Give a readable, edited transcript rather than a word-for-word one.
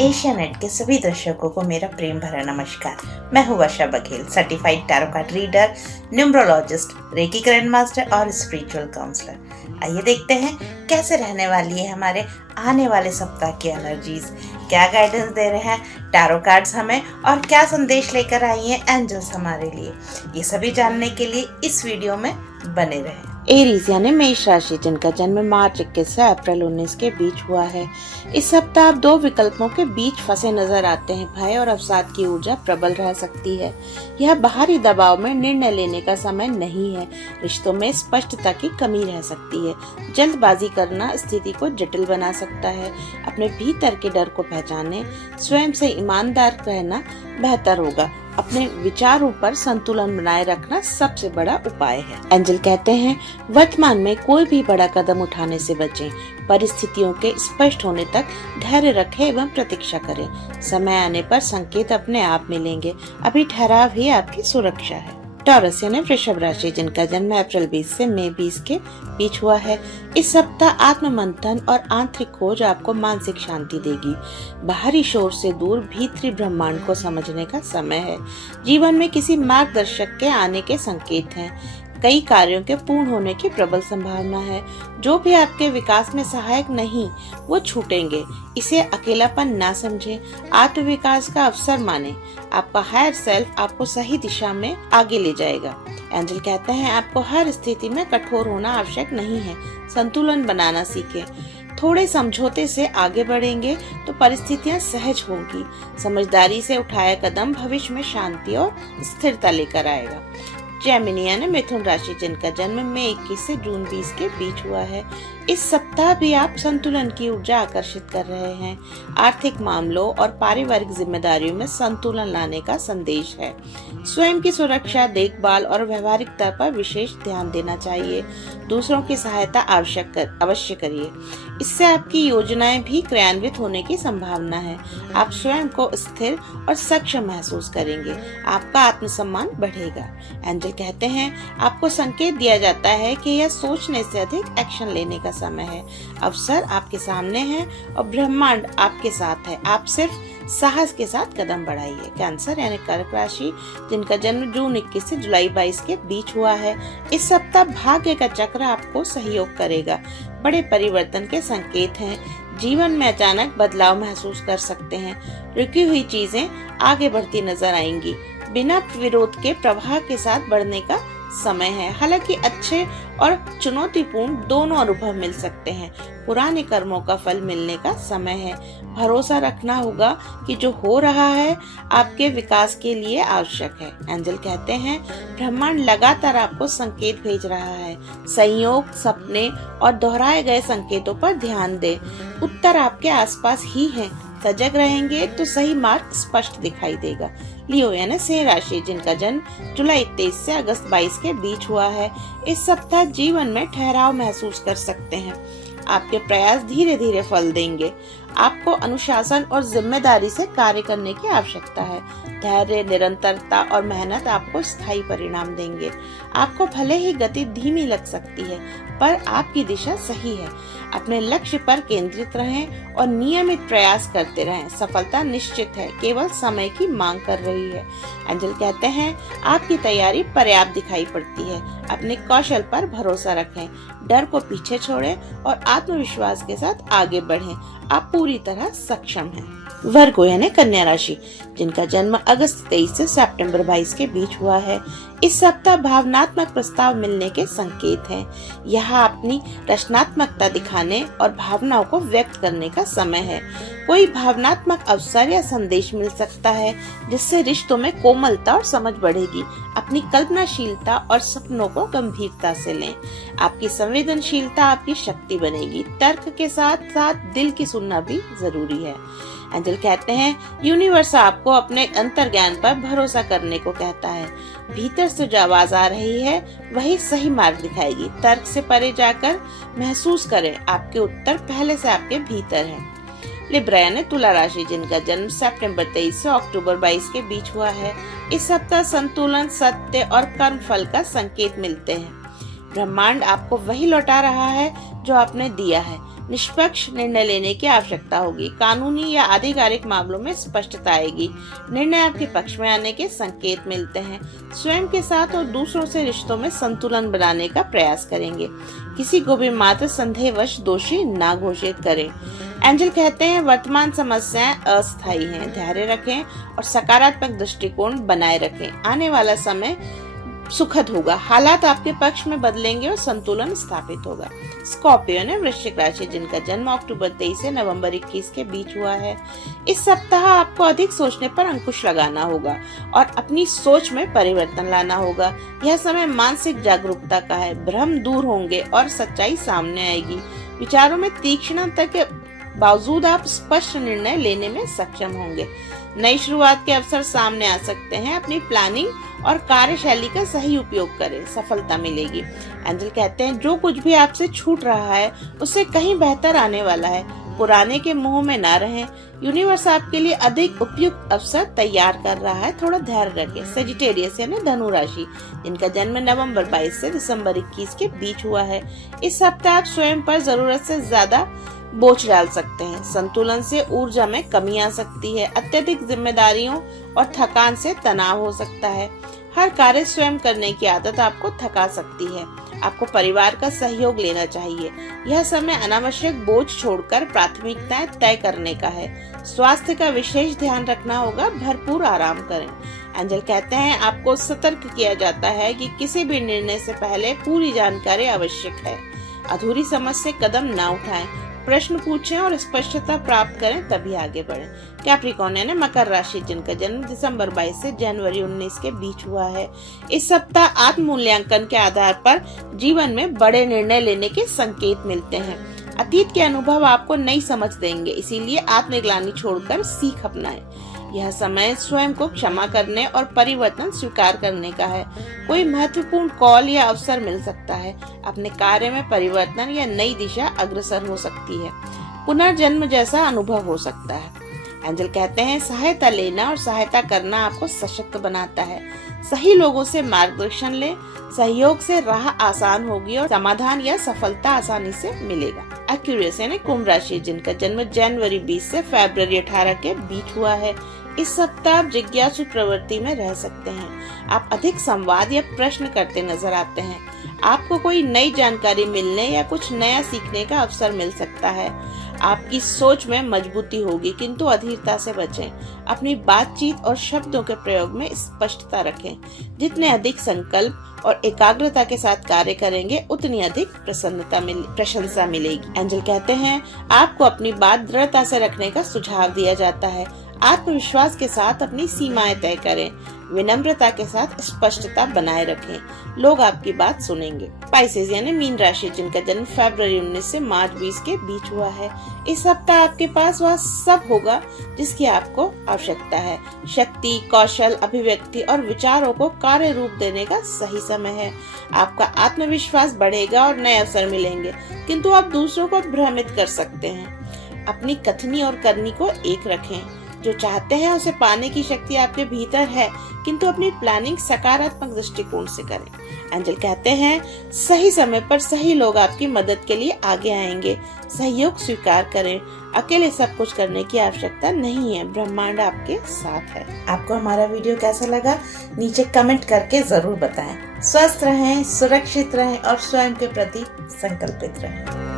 Asia net के सभी दर्शकों को मेरा प्रेम भरा नमस्कार। मैं हूँ Varsha Baghel, certified tarot card reader, numerologist, reiki grand master और स्पिरिचुअल काउंसलर। आइए देखते हैं कैसे रहने वाली है हमारे आने वाले सप्ताह की एनर्जीज, क्या गाइडेंस दे रहे हैं टैरो कार्ड्स हमें और क्या संदेश लेकर आई हैं एंजल्स हमारे लिए। ये सभी जानने के लिए इस वीडियो में बने रहें। एरीज यानी मेष राशि, जिनका जन्म मार्च 21 से अप्रैल 19 के बीच हुआ है। इस सप्ताह आप दो विकल्पों के बीच फंसे नजर आते हैं। भय और अवसाद की ऊर्जा प्रबल रह सकती है। यह बाहरी दबाव में निर्णय लेने का समय नहीं है। रिश्तों में स्पष्टता की कमी रह सकती है। जल्दबाजी करना स्थिति को जटिल बना सकता है। अपने भीतर के डर को पहचानें। स्वयं से ईमानदार रहना बेहतर होगा। अपने विचारों पर संतुलन बनाए रखना सबसे बड़ा उपाय है। एंजल कहते हैं, वर्तमान में कोई भी बड़ा कदम उठाने से बचें। परिस्थितियों के स्पष्ट होने तक धैर्य रखें एवं प्रतीक्षा करें। समय आने पर संकेत अपने आप मिलेंगे। अभी ठहराव ही आपकी सुरक्षा है। टॉरस यानी वृषभ राशि, जिनका जन्म अप्रैल 20 से मई 20 के बीच हुआ है। इस सप्ताह आत्म मंथन और आंतरिक खोज आपको मानसिक शांति देगी। बाहरी शोर से दूर भीतरी ब्रह्मांड को समझने का समय है। जीवन में किसी मार्गदर्शक के आने के संकेत हैं। कई कार्यों के पूर्ण होने की प्रबल संभावना है। जो भी आपके विकास में सहायक नहीं, वो छूटेंगे। इसे अकेलापन ना समझें, आत्मविकास का अवसर माने। आपका हायर सेल्फ आपको सही दिशा में आगे ले जाएगा। एंजल कहते हैं, आपको हर स्थिति में कठोर होना आवश्यक नहीं है। संतुलन बनाना सीखें। थोड़े समझौते से आगे बढ़ेंगे तो परिस्थितियां सहज होंगी। समझदारी से उठाया कदम भविष्य में शांति और स्थिरता लेकर आएगा। जेमिनी यानी मिथुन राशि, जिनका जन्म मई 21 से जून 20 के बीच हुआ है। इस सप्ताह भी आप संतुलन की ऊर्जा आकर्षित कर रहे हैं। आर्थिक मामलों और पारिवारिक जिम्मेदारियों में संतुलन लाने का संदेश है। स्वयं की सुरक्षा, देखभाल और व्यवहारिकता पर विशेष ध्यान देना चाहिए। दूसरों की सहायता अवश्य करिए। इससे आपकी योजनाएं भी क्रियान्वित होने की संभावना है। आप स्वयं को स्थिर और सक्षम महसूस करेंगे। आपका आत्मसम्मान बढ़ेगा। एंजल कहते हैं, आपको संकेत दिया जाता है कि यह सोचने से अधिक एक्शन लेने का समय है। अवसर आपके सामने है और ब्रह्मांड आपके साथ है। आप सिर्फ साहस के साथ कदम बढ़ाइए। कैंसर यानी कर्क राशि, जिनका जन्म जून 21 से जुलाई 22 के बीच हुआ है। इस सप्ताह भाग्य का चक्र आपको सहयोग करेगा। बड़े परिवर्तन के संकेत हैं। जीवन में अचानक बदलाव महसूस कर सकते हैं। रुकी हुई चीजें आगे बढ़ती नजर आएंगी। बिना विरोध के प्रवाह के साथ बढ़ने का समय है। हालांकि अच्छे और चुनौतीपूर्ण दोनों अनुभव मिल सकते हैं। पुराने कर्मों का फल मिलने का समय है। भरोसा रखना होगा कि जो हो रहा है आपके विकास के लिए आवश्यक है। एंजल कहते हैं, ब्रह्मांड लगातार आपको संकेत भेज रहा है। संयोग, सपने और दोहराए गए संकेतों पर ध्यान दें। उत्तर आपके आसपास ही है। सजग रहेंगे तो सही मार्ग स्पष्ट दिखाई देगा। लियो यानी सिंह राशि, जिनका जन्म जुलाई 23 से अगस्त 22 के बीच हुआ है। इस सप्ताह जीवन में ठहराव महसूस कर सकते हैं। आपके प्रयास धीरे धीरे फल देंगे। आपको अनुशासन और जिम्मेदारी से कार्य करने की आवश्यकता है। धैर्य, निरंतरता और मेहनत आपको स्थायी परिणाम देंगे। आपको भले ही गति धीमी लग सकती है, पर आपकी दिशा सही है। अपने लक्ष्य पर केंद्रित रहें और नियमित प्रयास करते रहें। सफलता निश्चित है, केवल समय की मांग कर रही है। एंजल कहते हैं, आपकी तैयारी पर्याप्त दिखाई पड़ती है। अपने कौशल पर भरोसा रखें। डर को पीछे छोड़ें और आत्मविश्वास के साथ आगे बढ़ें। आप पूरी तरह सक्षम हैं। वर्गो यानी कन्या राशि, जिनका जन्म अगस्त 23 से सितंबर 22 के बीच हुआ है। इस सप्ताह भावनात्मक प्रस्ताव मिलने के संकेत हैं। यह अपनी रचनात्मकता दिखाने और भावनाओं को व्यक्त करने का समय है। कोई भावनात्मक अवसर या संदेश मिल सकता है, जिससे रिश्तों में कोमलता और समझ बढ़ेगी। अपनी कल्पनाशीलता और सपनों को गंभीरता से लें। आपकी संवेदनशीलता आपकी शक्ति बनेगी। तर्क के साथ साथ दिल की सुनना भी जरूरी है। एंजल कहते हैं, यूनिवर्स आपको अपने अंतर्ज्ञान पर भरोसा करने को कहता है। भीतर से जो आवाज आ रही है वही सही मार्ग दिखाएगी। तर्क से परे जाकर महसूस करें, आपके उत्तर पहले से आपके भीतर हैं। लिब्रा यानी तुला राशि, जिनका जन्म सितंबर 23 से अक्टूबर 22 के बीच हुआ है। इस सप्ताह संतुलन, सत्य और कर्म फल का संकेत मिलते हैं। ब्रह्मांड आपको वही लौटा रहा है जो आपने दिया है। निष्पक्ष निर्णय लेने की आवश्यकता होगी। कानूनी या आधिकारिक मामलों में स्पष्टता आएगी। निर्णय आपके पक्ष में आने के संकेत मिलते हैं। स्वयं के साथ और दूसरों से रिश्तों में संतुलन बनाने का प्रयास करेंगे। किसी को भी मात्र संदेहवश दोषी ना घोषित करें। एंजल कहते हैं वर्तमान समस्याएं अस्थायी हैं, धैर्य रखें और सकारात्मक दृष्टिकोण बनाए रखें। आने वाला समय सुखद होगा, हालात आपके पक्ष में बदलेंगे और संतुलन स्थापित होगा। स्कॉर्पियो ने वृश्चिक राशि, जिनका जन्म अक्टूबर 23 से नवंबर 21 के बीच हुआ है। इस सप्ताह आपको अधिक सोचने पर अंकुश लगाना होगा और अपनी सोच में परिवर्तन लाना होगा। यह समय मानसिक जागरूकता का है, भ्रम दूर होंगे और सच्चाई सामने आएगी। विचारों में तीक्ष्णता के बावजूद आप स्पष्ट निर्णय लेने में सक्षम होंगे। नई शुरुआत के अवसर सामने आ सकते हैं। अपनी प्लानिंग और कार्यशैली का सही उपयोग करें, सफलता मिलेगी। एंजल कहते हैं जो कुछ भी आपसे छूट रहा है उससे कहीं बेहतर आने वाला है। पुराने के मोह में ना रहें। यूनिवर्स आपके लिए अधिक उपयुक्त अवसर तैयार कर रहा है, थोड़ा धैर्य रखें। सेजिटेरियस यानी धनु राशि, जिनका जन्म नवंबर 22 से दिसंबर 21 के बीच हुआ है। इस सप्ताह आप स्वयं पर जरूरत से ज्यादा बोझ डाल सकते हैं। संतुलन से ऊर्जा में कमी आ सकती है। अत्यधिक जिम्मेदारियों और थकान से तनाव हो सकता है। हर कार्य स्वयं करने की आदत आपको थका सकती है। आपको परिवार का सहयोग लेना चाहिए। यह समय अनावश्यक बोझ छोड़कर प्राथमिकताएं तय करने का है। स्वास्थ्य का विशेष ध्यान रखना होगा, भरपूर आराम करें। एंजल कहते हैं आपको सतर्क किया जाता है कि किसी भी निर्णय से पहले पूरी जानकारी आवश्यक है। अधूरी समझ से कदम ना उठाएं। प्रश्न पूछें और स्पष्टता प्राप्त करें, तभी आगे बढ़ें। कैप्रिकॉर्न यानी मकर राशि, जिनका जन्म दिसंबर 22 से जनवरी 19 के बीच हुआ है। इस सप्ताह आत्म मूल्यांकन के आधार पर जीवन में बड़े निर्णय लेने के संकेत मिलते हैं। अतीत के अनुभव आपको नई समझ देंगे, इसीलिए आत्मग्लानि छोड़कर सीख अपनाएं। यह समय स्वयं को क्षमा करने और परिवर्तन स्वीकार करने का है। कोई महत्वपूर्ण कॉल या अवसर मिल सकता है। अपने कार्य में परिवर्तन या नई दिशा अग्रसर हो सकती है। पुनर्जन्म जैसा अनुभव हो सकता है। एंजल कहते हैं सहायता लेना और सहायता करना आपको सशक्त बनाता है। सही लोगों से मार्गदर्शन लें, सहयोग से राह आसान होगी और समाधान या सफलता आसानी से मिलेगा। एक्यूरियस यानी कुंभ राशि, जिनका जन्म जनवरी 20 से फरवरी 18 के बीच हुआ है। इस सप्ताह आप जिज्ञासु प्रवृत्ति में रह सकते हैं। आप अधिक संवाद या प्रश्न करते नजर आते हैं। आपको कोई नई जानकारी मिलने या कुछ नया सीखने का अवसर मिल सकता है। आपकी सोच में मजबूती होगी, किंतु अधीरता से बचें। अपनी बातचीत और शब्दों के प्रयोग में स्पष्टता रखें। जितने अधिक संकल्प और एकाग्रता के साथ कार्य करेंगे, उतनी अधिक प्रशंसा मिलेगी। एंजल कहते हैं आपको अपनी बात दृढ़ता से रखने का सुझाव दिया जाता है। आत्मविश्वास के साथ अपनी सीमाएं तय करें। विनम्रता के साथ स्पष्टता बनाए रखें। लोग आपकी बात सुनेंगे। स्पाइसेस यानी मीन राशि, जिनका जन्म फरवरी 19 से मार्च 20 के बीच हुआ है। इस सप्ताह आपके पास वह सब होगा जिसकी आपको आवश्यकता है। शक्ति, कौशल, अभिव्यक्ति और विचारों को कार्य रूप देने का सही समय है। आपका आत्मविश्वास बढ़ेगा और नए अवसर मिलेंगे, किंतु आप दूसरों को भ्रमित कर सकते हैं। अपनी कथनी और करनी को एक रखें। जो चाहते हैं उसे पाने की शक्ति आपके भीतर है, किंतु अपनी प्लानिंग सकारात्मक दृष्टिकोण से करें। एंजल कहते हैं सही समय पर सही लोग आपकी मदद के लिए आगे आएंगे। सहयोग स्वीकार करें। अकेले सब कुछ करने की आवश्यकता नहीं है, ब्रह्मांड आपके साथ है। आपको हमारा वीडियो कैसा लगा नीचे कमेंट करके जरूर बताएं। स्वस्थ रहें, सुरक्षित रहें और स्वयं के प्रति संकल्पित रहें।